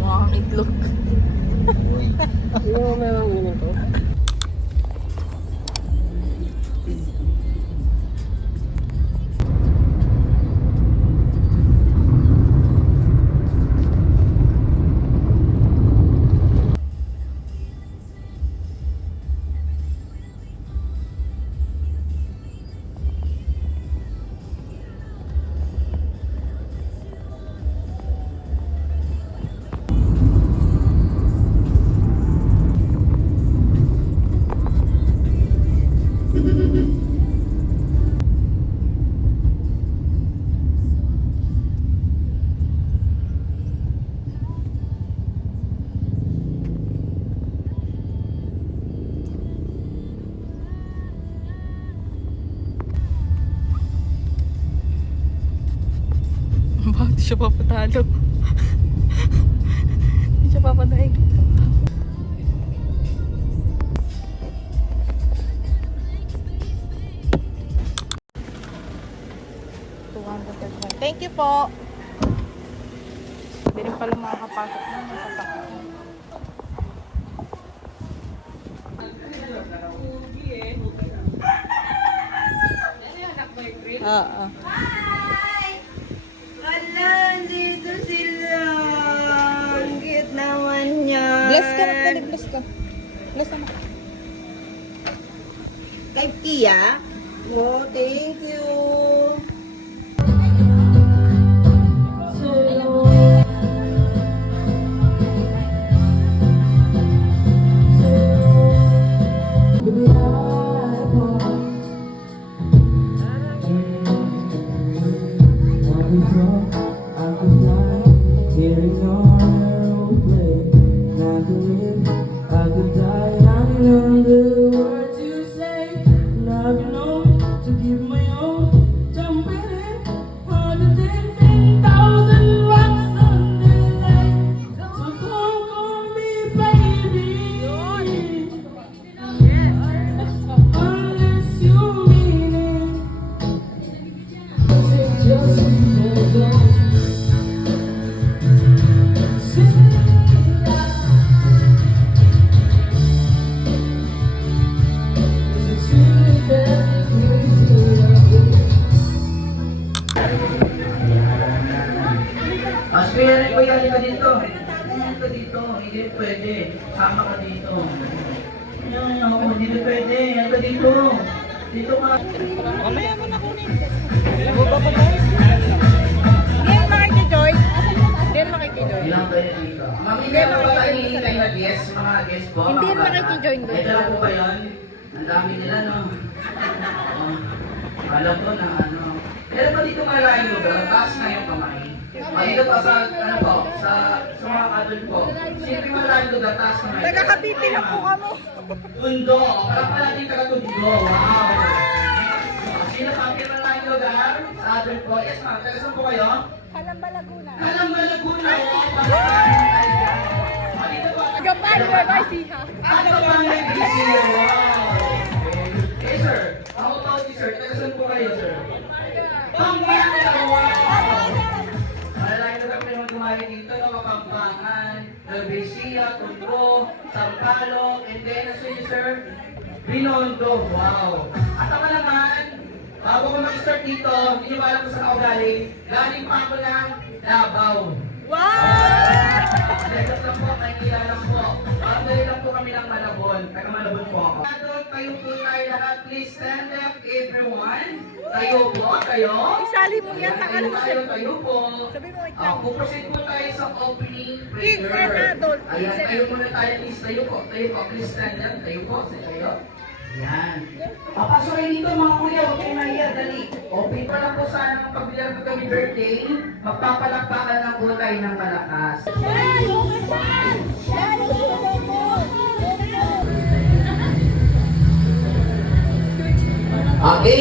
Mukhang itlog. Ano meron yun ito? Bakit siya papatalo? Hindi siya papadaig. Thank you po. Hindi rin pala makakapasok ng masasakyan. Oo. Wala, dito sila. Ang cute naman niya. Bless ka na pwede, bless ka. Bless naman. Kay Tia? Oh, thank you. Asperin ko yan ka dito. Dito dito. Hindi pwede. Sama ka dito. Yan ako. Hindi pwede. Yan ka dito. Dito ka. Mamaya mo na kunin. Baba pa tayo. Hindi yan makikijoy. Hindi yan makikijoy. Ilang kayo dito. Mamigay mo ba tayo hinihintay na guest? Mga guest po. Hindi yan makikijoin doon. Ito lang po ba yun? Ang dami nila, no? Alam ko na ano. Meron ba dito malaking lugar? Taas na yung kamay. Dito pa sa, ano po, sa mga adult po. Siyempre malaking lugar, taas na kamay. Nagkakapiti lang po kami. Tundo. Parang pala natin taga-tundo. Wow. Sino pa ang malaking lugar? Sa adult po. Yes, ma'am. Taga saan po kayo? Kalamba Laguna. Kalamba Laguna. Dito po. Gabay, Nueva Ecija. Ano ba ang nag-isip? Wow. Hey, sir. Ako tawag ni sir. Taga saan po kayo, sir? Pampanga. Wow. Malalaki na kami naman gumari dito. Kapampangan, Nueva Tundo, Sampaloc, and then, ano sa'yo, sir? Binondo. Wow. At ako naman, bago ko mag-start dito, hindi nyo ba alam kung saan ako galing? Galing pa ako ng Davao. Wow! Legot lang po, Maynila lang po. Pagdali lang po kami ng Malabon. Taga Malabon po ako. Tayo po tayo lahat. Please stand up, everyone. Tayo po, kayo. Isali mo yan. Tayo tayo, tayo po. Sabi mo, wait lang. Puproceed po tayo sa opening Kids prayer. and adult. Ayan, tayo muna tayo. Please, tayo po. Tayo po. Please stand up. Tayo po. Tayo. Yan. Papasok kayo dito mga kuya, huwag kayo mahiya, dali. Open pa lang po sana ng pagbilang ko kami birthday, magpapalakpakan lang po tayo ng malakas. Okay.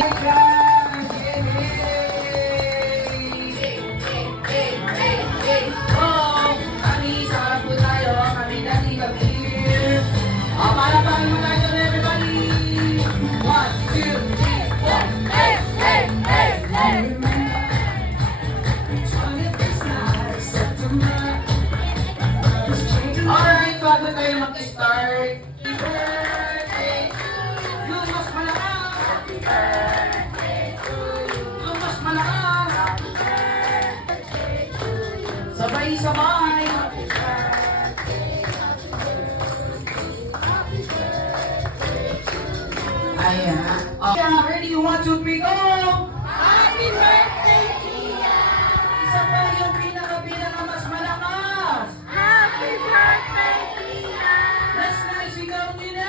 Alright, bago tayo mag-start. Happy birthday! Yung mas malakas! Happy birthday to you! Yung mas malakas! Happy birthday to you! Sabay-sabay! Happy birthday! Happy birthday to you! Ayan. Yeah, ready? 1, 2, 3, go! Happy birthday, Tia! Isa pa yung pinaka mas malakas! Happy birthday, Tia! Last night, sigaw nila!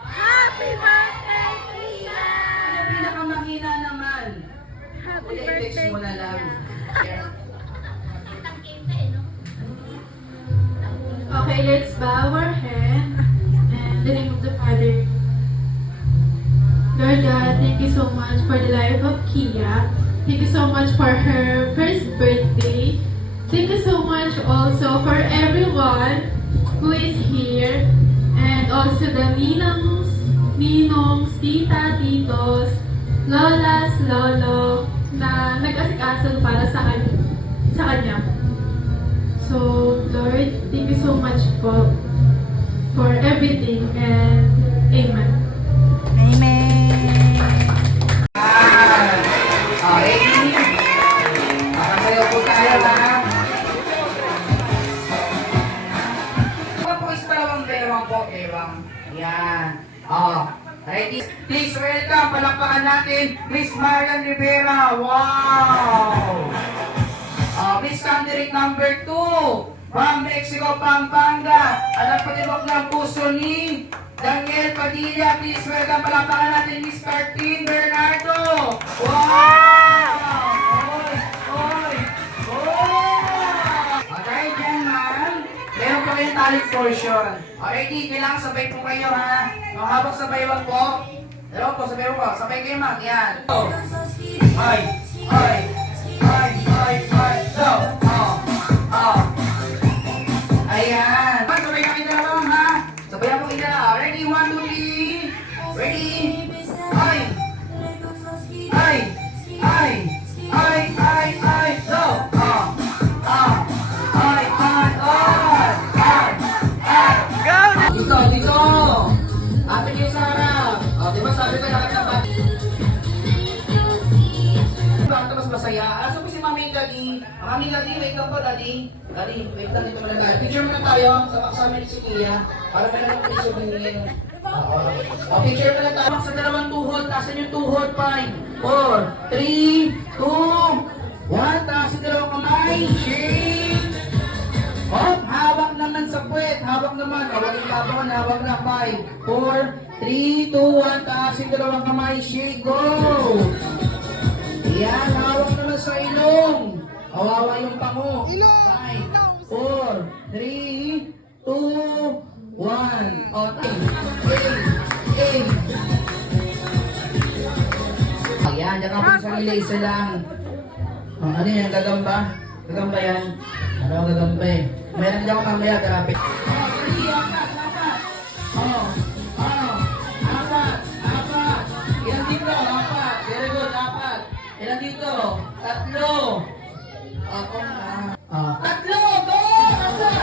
Happy birthday, Tia! Yung pinakamahina naman. Happy Kuya, i-text birthday, mo na lang. Okay, let's bow our head and in the name of the Father. Lord God, thank you so much for the life of Kia. Thank you so much for her first birthday. Thank you so much also for everyone who is here and also the ninongs, tita, titos, lolas, lolo na nag-asikaso para sa kanya. So, Lord, thank you so much for everything and Amen. Amen! Okay. Makasayaw po tayo ha. Ano po is dalawang bewang po, bewang. Yan. Ready? Please welcome, palakpakan natin, Miss Marian Rivera. Wow! Miss Candidate number 2 from Mexico, Pampanga. Anak patibok ng puso ni Daniel Padilla. Please welcome, palakpakan natin, Miss Cartine Bernardo. Wow! Oy! Oy! Oy! Okay, dyan ma'am. Meron po kayong talent portion. Alrighty, kailangan sabay po kayo ha. Habang sabay wag po. Ewan po, sabay po. Sabay kayo ma'am. Yan. Ay! Ay! Ay! Ay! Ay! Go! Ayan. Sabay kami dalawa ma'am ha. Sabay ako kayo dalawa. Ready? 1, 2, 3. Ready? Ay! Ay! Ay! Ay! Ay! Ay! Go! Ay! Ay! Ay! Ay! Ay! Go! Dito! Dito! Ate kayo sa harap. Diba sabi ko nakatapat? Ito mas masaya. Asa po si Mami Daddy? Mami Daddy, wait lang po Daddy. Daddy, wait lang dito muna tayo. Picture muna tayo sa amin si Kia. Para may lang po souvenir. Picture muna tayo. Sa dalawang tuhod. Taasan yung tuhod. 5, 4, 3, 2, 1. Taas yung dalawang kamay. Shake! Hawak naman sa puwet. Hawak naman. Hawak yung laban. Hawak na. 5, 4, 3, 2, 1. Taas yung dalawang kamay. Shake. Go! Yan. Hawak naman sa ilong. Hawawa yung pango. 5, 4, 3, 2, 1. Ayan. Diyan ka po sa sarili. Isa lang. Ano yan? Gagamba? Gagamba yan. Ano ang gagamba eh? Meron din ako mamaya, therapy. Sige, apat. Apat. Ilan dito? Apat. Very good, apat. Ilan dito? 3. Ako na. 3! Go! 3!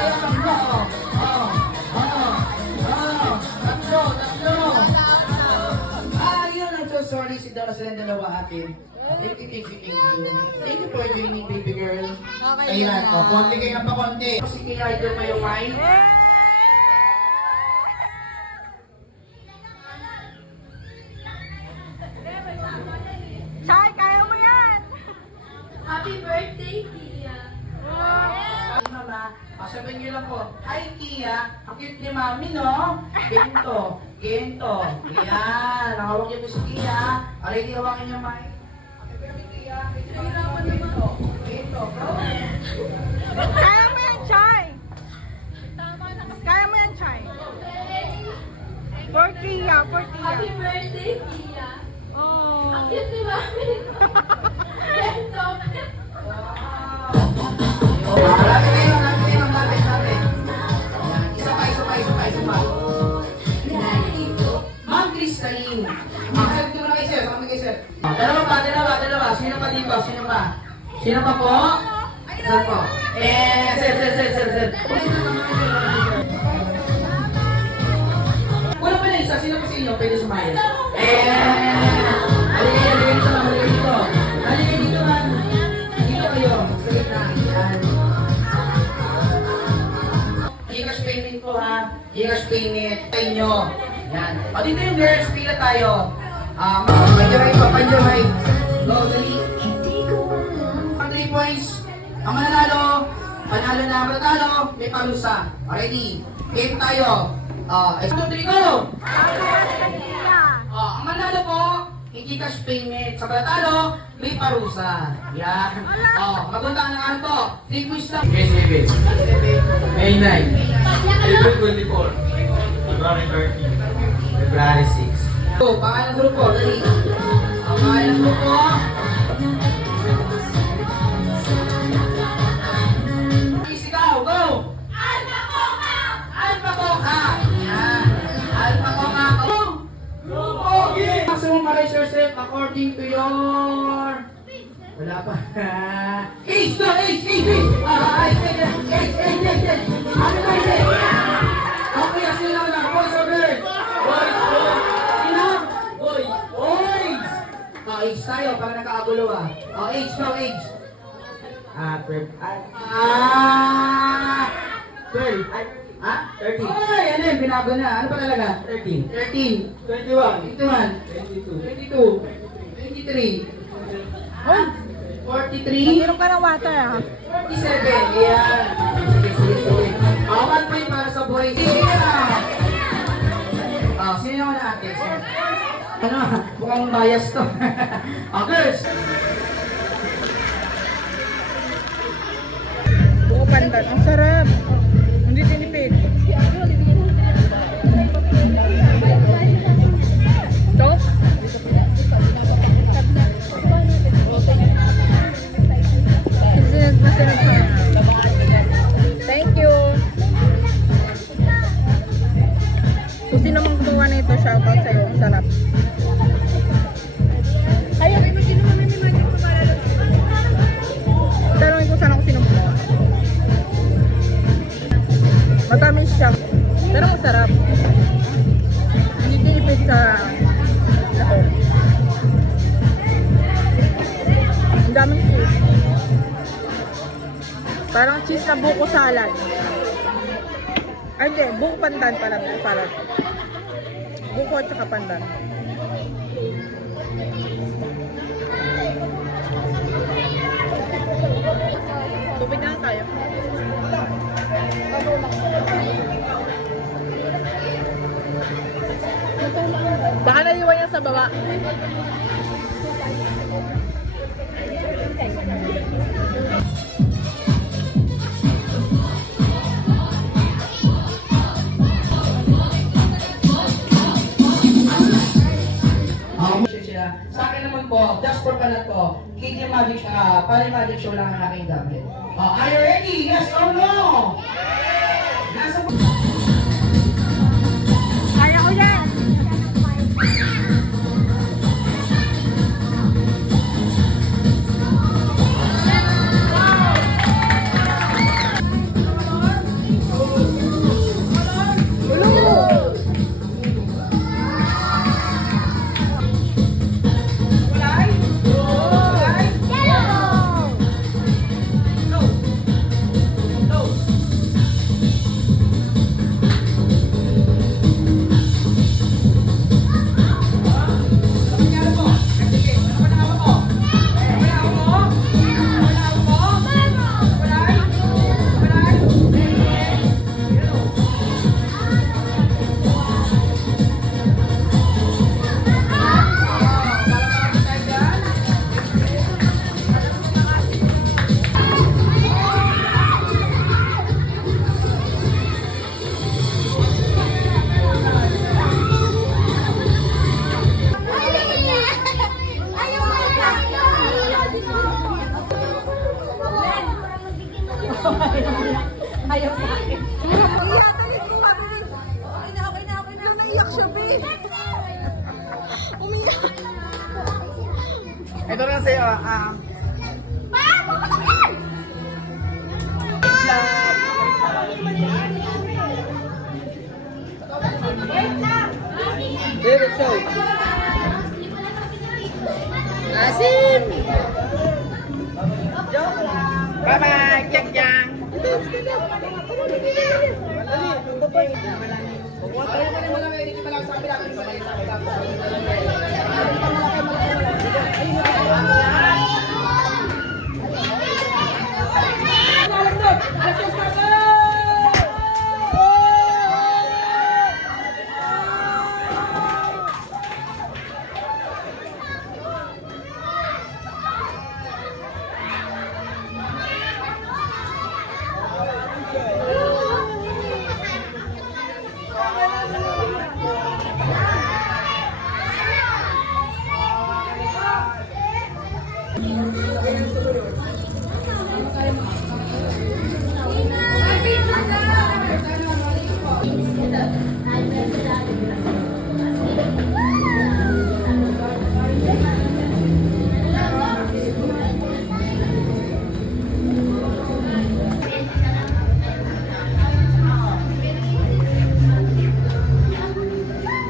Ayun, I'm so sorry. Si Dora silang dalawa akin. Thank you. Thank you for joining, baby girl. Okay, Ayan, na. konti kayo pa konti. Si Kia, idol mo yung mic. Chay, kaya mo yan! Happy birthday, Kia! Ay, mama, sabihin niyo lang po, hi Kia, ang cute ni mami, no? Gento. Ayan, nakawag niyo po si Kia. Already hawakin niyo mic. Happy birthday, Kia. Gento. Kaya mo yan, Chay! Kaya mo yan, Chay! For Tia. Happy birthday, Kia! Oh. Ang cute ni Mami! Gento! Lapit kayo, lapit. Ayan, isa pa. Ma'am Crystalline. Sabi ko na kay sir, Dalawa pa. Sino pa dito? Sino pa po? Isa po. Wala pa na isa. Sino pa sa inyo? Pwede sumaya. Halika dito. Halika dito man. Dito kayo. Sa gitna. Yan. Gcash payment po ha. Gcash payment sa inyo. Yan. O dito yung girls. Pila tayo. Pandiray pa. Pandiray. Go, dali. 3 points. Ang mananalo. Panalo na ang mananalo. May palusa. Ready? Game tayo. 1, 2, 3, go! Ang manalo po, hindi cash payment. Sa panatalo, may parusa. Yan. Magunta ng ano to. 3 quiz lang. May 9. April 24. February 30. February 6. Pangalan ng grupo. Dali. Pangalan ng grupo. Isigaw, go! Alpacoca! Yan. Alpacoca. Maximum marriage yourself according to your... Wala pa. Age! Go! Age! Ano ba ito? Okay, asin lang na. Boys or girls? Boys. Sino? Boys. Age tayo para nakagulo age. Go, age. 12. 30. Ay, ano yun? Binago na. Ano pa talaga? 13. 21. 22. 23. 43. Meron ka ng water ah. 47. Yan. Sige. 1 point para sa boys. Yeah. Sino naman na ate? Ano? Mukhang bias to. Girls. Buko pandan. Ang sarap. Hindi tinipid. Ito? Masinag siya. Thank you. Kung sino mang gumawa na ito, shoutout sa'yo. Ang sarap. Ayaw, sino man may magic ko para lang. Tanongin ko sana kung sino gumawa. Matamis siya. Pero masarap. Hindi tinipid sa lahat. Ang daming cheese. Parang cheese na buko salad. Ay hindi, buko pandan pala buko salad. Buko at saka pandan. Tubig na lang tayo. Baka naiwan yan sa baba. Sa akin naman po, just for kalat ko, KD Magic, Pari Magic Show lang ang aking gamit. Are you ready? Yes or no? Nasa po. Kaya ko yan! Ayaw sa akin. Ihatalik ko ka, babe. Okay na. Naiyak siya, babe. Umiyak. Ito rin sa'yo, Pa! Here it show. Asim! Joke lang. Bye-bye! Yang yang!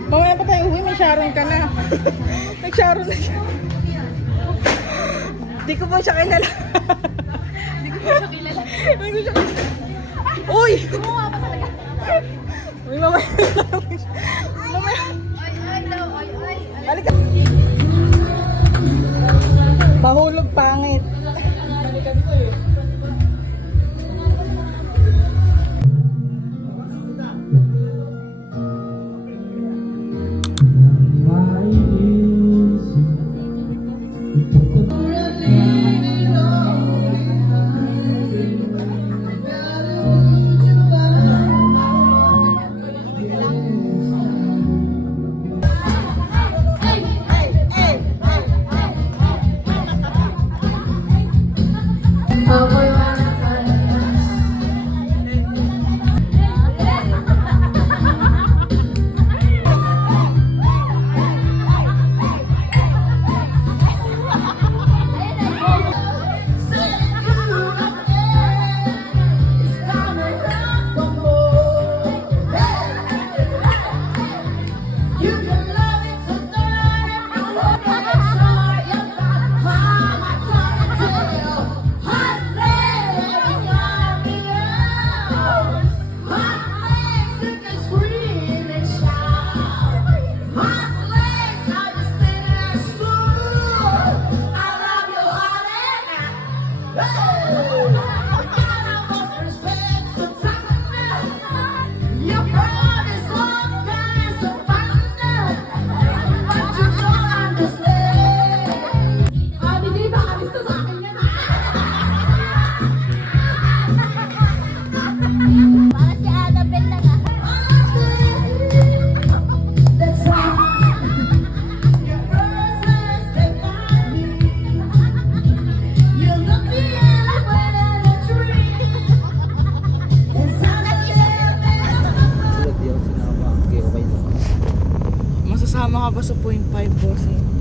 Mamaya pa tayo uwi, may Sharon ka na. Nag-Sharon na siya. Di ko po siya kilala. Di ko po siya kilala. Uy! Kumuha pa talaga. Uy, mamaya. Mamaya. Halika. Mahulog pangit. Masasama ka ba sa 0.5 bossing?